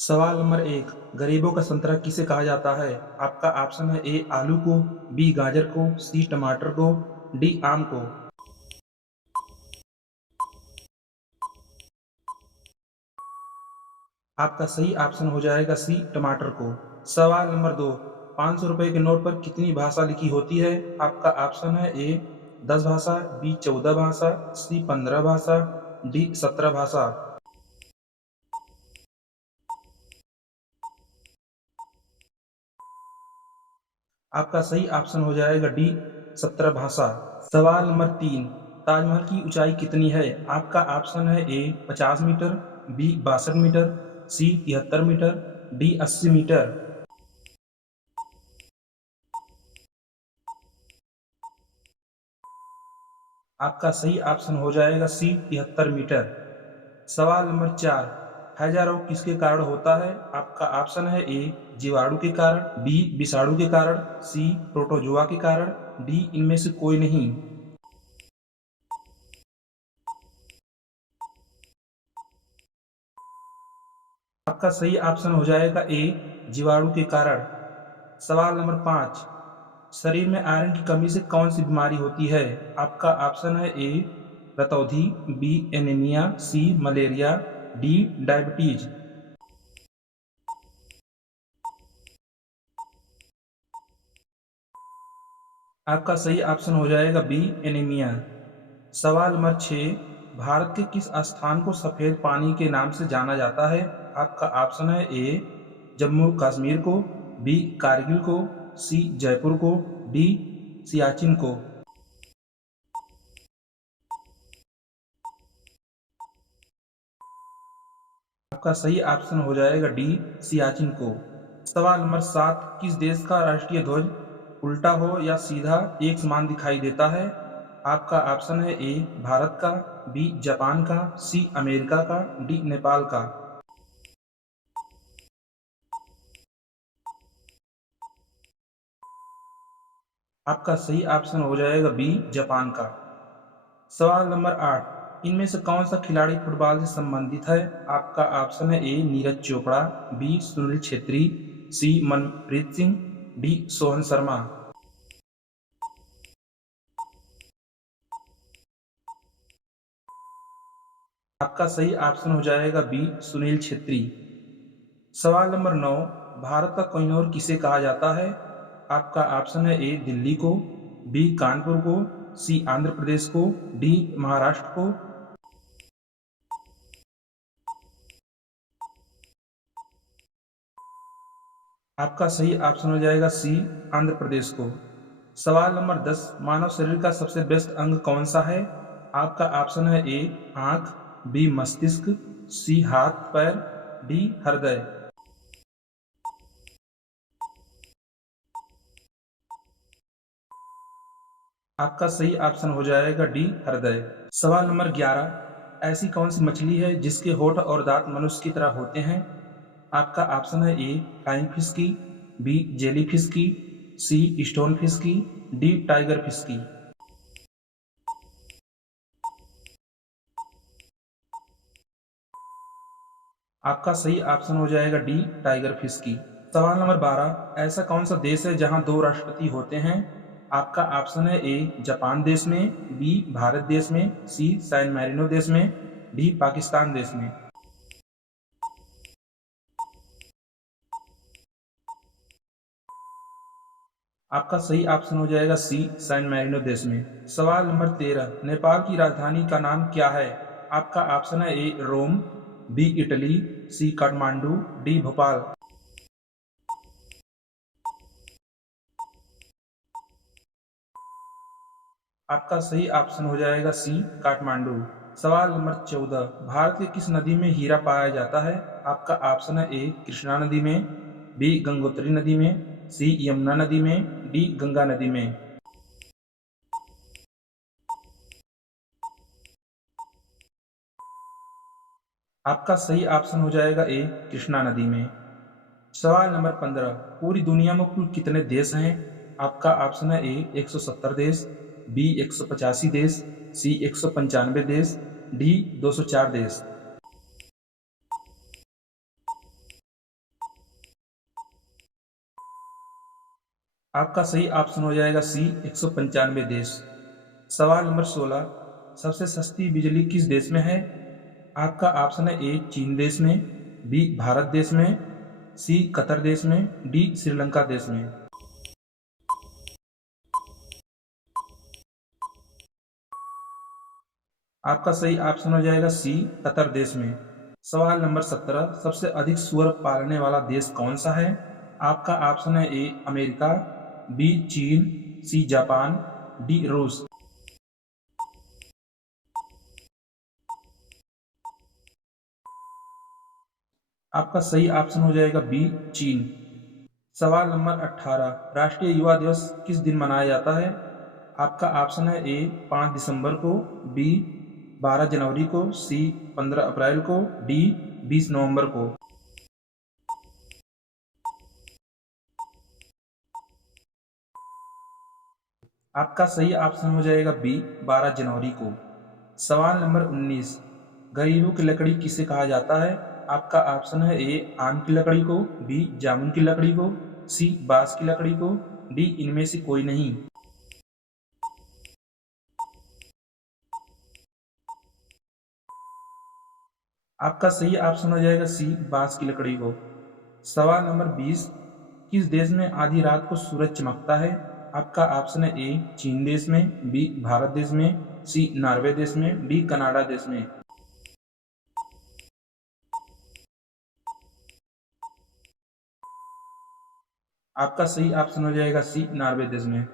सवाल नंबर 1। गरीबों का संतरा किसे कहा जाता है? आपका ऑप्शन है ए आलू को, बी गाजर को, सी टमाटर को, डी आम को। आपका सही ऑप्शन हो जाएगा सी टमाटर को। सवाल नंबर 2। 500 रुपए के नोट पर कितनी भाषा लिखी होती है? आपका ऑप्शन है ए 10 भाषा, बी 14 भाषा, सी 15 भाषा, डी 17 भाषा। आपका सही ऑप्शन हो जाएगा डी 17 भाषा। सवाल नंबर 3। ताजमहल की ऊंचाई कितनी है? आपका ऑप्शन है ए 50 मीटर, बी 62 मीटर, सी 73 मीटर, डी 80 मीटर। आपका सही ऑप्शन हो जाएगा सी 73 मीटर। सवाल नंबर 4। हैजा रोग किसके कारण होता है? आपका ऑप्शन है ए जीवाणु के कारण, बी विषाणु के कारण, सी प्रोटोजोआ के कारण, डी इनमें से कोई नहीं। आपका सही ऑप्शन हो जाएगा ए जीवाणु के कारण। सवाल नंबर 5। शरीर में आयरन की कमी से कौन सी बीमारी होती है? आपका ऑप्शन है ए रतौंधी, बी एनीमिया, सी मलेरिया, डी डायबिटीज। आपका सही ऑप्शन हो जाएगा बी एनीमिया। सवाल नंबर 6। भारत के किस स्थान को सफेद पानी के नाम से जाना जाता है? आपका ऑप्शन है ए जम्मू कश्मीर को, बी कारगिल को, सी जयपुर को, डी सियाचिन को। आपका सही ऑप्शन हो जाएगा डी सियाचिन को। सवाल नंबर 7। किस देश का राष्ट्रीय ध्वज उल्टा हो या सीधा एक समान दिखाई देता है? आपका ऑप्शन है ए भारत का, बी जापान का, सी अमेरिका का, डी नेपाल का। आपका सही ऑप्शन हो जाएगा बी जापान का। सवाल नंबर 8। इनमें से कौन सा खिलाड़ी फुटबॉल से संबंधित है? आपका ऑप्शन है ए नीरज चोपड़ा, बी सुनील छेत्री, सी मनप्रीत सिंह, डी सोहन शर्मा। आपका सही ऑप्शन हो जाएगा बी सुनील छेत्री। सवाल नंबर 9। भारत का कोहिनूर किसे कहा जाता है? आपका ऑप्शन है ए दिल्ली को, बी कानपुर को, सी आंध्र प्रदेश को, डी महाराष्ट्र को। आपका सही ऑप्शन हो जाएगा सी आंध्र प्रदेश को। सवाल नंबर 10। मानव शरीर का सबसे बेस्ट अंग कौन सा है? आपका ऑप्शन है ए आंख, बी मस्तिष्क, सी हाथ पैर, डी हृदय। आपका सही ऑप्शन हो जाएगा डी हृदय। सवाल नंबर 11। ऐसी कौन सी मछली है जिसके होंठ और दांत मनुष्य की तरह होते हैं? आपका ऑप्शन है ए फ्लाइंग फिश की, बी जेली फिश की, सी स्टोन फिश की, डी टाइगर फिश की। आपका सही ऑप्शन हो जाएगा डी टाइगर फिश की। सवाल नंबर 12। ऐसा कौन सा देश है जहां दो राष्ट्रपति होते हैं? आपका ऑप्शन है ए जापान देश में, बी भारत देश में, सी सैन मैरिनो देश में, डी पाकिस्तान देश में। आपका सही ऑप्शन हो जाएगा सी सैन मैरिनो देश में। सवाल नंबर 13। नेपाल की राजधानी का नाम क्या है? आपका ऑप्शन है ए रोम, बी इटली, सी काठमांडू, डी भोपाल। आपका सही ऑप्शन हो जाएगा सी काठमांडू। सवाल नंबर 14। भारत के किस नदी में हीरा पाया जाता है? आपका ऑप्शन है ए कृष्णा नदी में, बी गंगोत्री नदी में, सी यमुना नदी में, डी गंगा नदी में। आपका सही ऑप्शन हो जाएगा ए कृष्णा नदी में। सवाल नंबर 15। पूरी दुनिया में कुल कितने देश हैं? आपका ऑप्शन है ए 170 देश, बी 185 देश, सी 195 देश, डी 204 देश। आपका सही ऑप्शन हो जाएगा सी 195 देश। सवाल नंबर 16, सबसे सस्ती बिजली किस देश में है? आपका ऑप्शन है ए चीन देश में, बी भारत देश में, सी कतर देश में, डी श्रीलंका देश में। आपका सही ऑप्शन हो जाएगा सी कतर देश में। सवाल नंबर 17, सबसे अधिक सुअर पालने वाला देश कौन सा है? आपका ऑप्शन है ए अमेरिका, बी चीन, सी जापान, डी रूस। आपका सही ऑप्शन हो जाएगा बी चीन। सवाल नंबर 18, राष्ट्रीय युवा दिवस किस दिन मनाया जाता है? आपका ऑप्शन है ए 5 दिसंबर को, बी 12 जनवरी को, सी 15 अप्रैल को, डी 20 नवंबर को। आपका सही ऑप्शन हो जाएगा बी 12 जनवरी को। सवाल नंबर 19, गरीबों की लकड़ी किसे कहा जाता है? आपका ऑप्शन है ए आम की लकड़ी को, बी जामुन की लकड़ी को, सी बांस की लकड़ी को, डी इनमें से कोई नहीं। आपका सही ऑप्शन हो जाएगा सी बांस की लकड़ी को। सवाल नंबर 20, किस देश में आधी रात को सूरज चमकता है? आपका ऑप्शन है ए चीन देश में, बी भारत देश में, सी नॉर्वे देश में, डी कनाडा देश में। आपका सही ऑप्शन हो जाएगा सी नॉर्वे देश में।